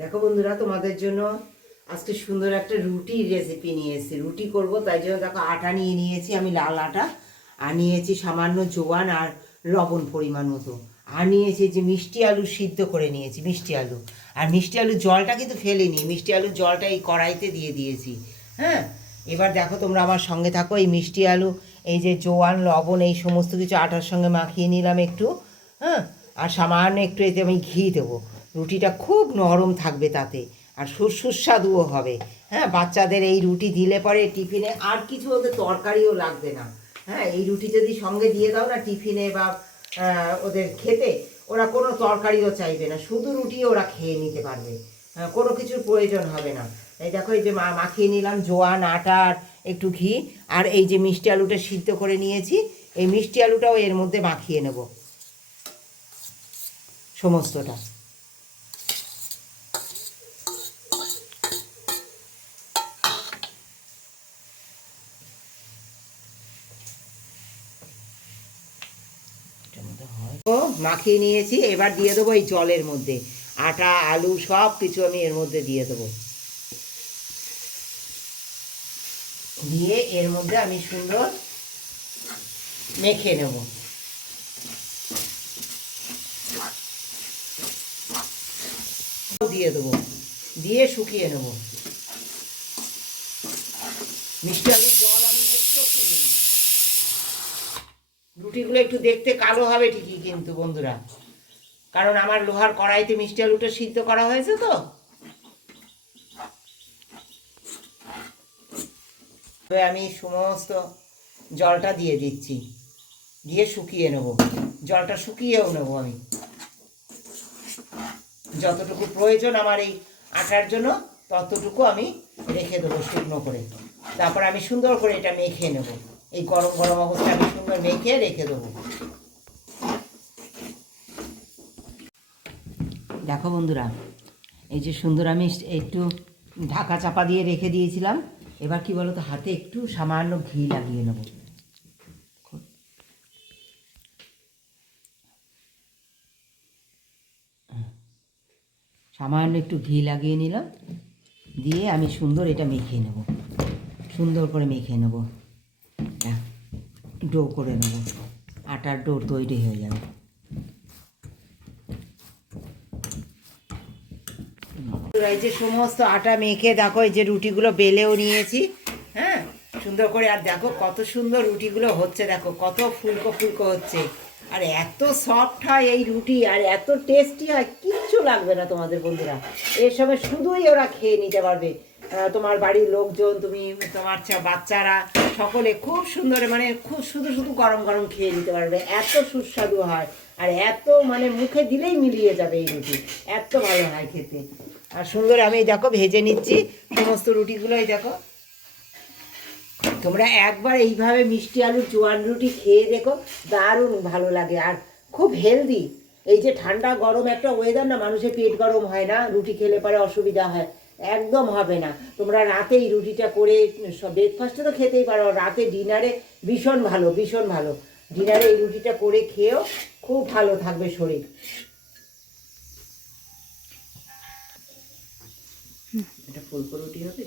দেখো বন্ধুরা, তোমাদের জন্য আজকে সুন্দর একটা রুটির রেসিপি নিয়ে এসেছি। রুটি করব, তাই জন্য দেখো আটা নিয়ে নিয়েছি আমি লাল আটা, আর নিয়েছি সামান্য জোয়ান আর লবণ পরিমাণ মতো। আর নিয়েছি যে মিষ্টি আলু সিদ্ধ করে নিয়েছি, মিষ্টি আলু। আর মিষ্টি আলুর জলটা কিন্তু ফেলিনি, মিষ্টি আলুর জলটা এই কড়াইতে দিয়ে দিয়েছি হ্যাঁ? এবার দেখো তোমরা আমার সঙ্গে থাকো, এই মিষ্টি আলু, এই যে জোয়ান, লবণ, এই সমস্ত কিছু আটার সঙ্গে মাখিয়ে নিলাম একটু হ্যাঁ? আর সামান্য একটু এতে আমি ঘি দেবো। রুটিটা খুব নরম থাকবে তাতে আর সুস্বাদুও হবে। হ্যাঁ বাচ্চাদের এই রুটি দিলে পরে টিফিনে আর কিছু ওদের তরকারিও লাগবে না। হ্যাঁ এই রুটি যদি সঙ্গে দিয়ে দাও না টিফিনে বা ওদের খেতে ওরা কোনো তরকারিও চাইবে না। শুধু রুটি ওরা খেয়ে নিতে পারবে। আহ, কোনো কিছুর প্রয়োজন হবে না। এই দেখো এই যে মা মাখিয়ে নিলাম জোয়ান আটা আর একটু ঘি। আর এই যে মিষ্টি আলুটা সিদ্ধ করে নিয়েছি এই মিষ্টি আলুটাও এর মধ্যে মাখিয়ে নেব। সমস্তটা। মাখিয়ে নিয়েছি, এবার দিয়ে দেবো এই জলের মধ্যে। আটা, আলু সব কিছু আমি এর মধ্যে দিয়ে দেবো। দিয়ে এর মধ্যে আমি সুন্দর মেখে নেব। দিয়ে দেবো। দিয়ে শুকিয়ে নেব। মিষ্টি আলুর জল আমি একটু ফেলিনি রুটিগুলো একটু দেখতে কালো হবে ঠিকই কিন্তু বন্ধুরা। কারণ আমার লোহার কড়াইতে মিষ্টি আলুটা সিদ্ধ করা হয়েছে তো। আমি সমস্ত জলটা দিয়ে দিচ্ছি। দিয়ে শুকিয়ে নেব। জলটা শুকিয়েও নেব আমি। যতটুকু প্রয়োজন আমার এই আটার জন্য, ততটুকু আমি রেখে দেবো শুকনো করে। তারপর আমি সুন্দর করে এটা মেখে নেব। এই গরম গরম অবস্থা আমি সুন্দর মেখে রেখে দেবো। দেখো বন্ধুরা, এই যে সুন্দর আমি একটু ঢাকা চাপা দিয়ে রেখে দিয়েছিলাম। এবার কি বলতো, হাতে একটু সামান্য ঘি লাগিয়ে নেব। সামান্য একটু ঘি লাগিয়ে নিলাম। দিয়ে আমি সুন্দর এটা মেখে নেব। সুন্দর করে মেখে নেব। ডো করে নেব। আটার ডো তৈরি হয়ে যাবে। এই যে সমস্ত আটা মেখে দেখো, এই যে রুটিগুলো বেলেও নিয়েছি হ্যাঁ? সুন্দর করে, আর দেখো কত সুন্দর রুটিগুলো হচ্ছে, দেখো কত ফুলকো ফুলকো হচ্ছে। আর এত সফট হয় এই রুটি, আর এত টেস্টি হয়, কিচ্ছু লাগবে না তোমাদের বন্ধুরা। এর সঙ্গে শুধুই ওরা খেয়ে নিতে পারবে। তোমার বাড়ির লোকজন, তুমি, তোমার বাচ্চারা সকলে খুব সুন্দর মানে খুব শুধু শুধু গরম গরম খেয়ে নিতে পারবে। এত সুস্বাদু হয়, আর এত মানে মুখে দিলেই মিলিয়ে যাবে এই রুটি। এত ভালো হয় খেতে। আর সুন্দর, আমি দেখো ভেজে নিচ্ছি সমস্ত রুটিগুলোই দেখো। তোমরা একবার এইভাবে মিষ্টি আলুর জোয়ান রুটি খেয়ে দেখো, দারুণ ভালো লাগে। আর খুব হেলদি এই যে ঠান্ডা গরম একটা ওয়েদার না, মানুষের পেট গরম হয় না, রুটি খেলে পরে অসুবিধা হয়। একদম হবে না। তোমরা রাতেই রুটিটা করে ব্রেকফাস্টে তো খেতেই পারো রাতে ডিনারে ভীষণ ভালো ভীষণ ভালো। ডিনারে এই রুটিটা করে খেয়েও খুব ভালো থাকবে শরীর। এটা ফুলকো রুটি হবে?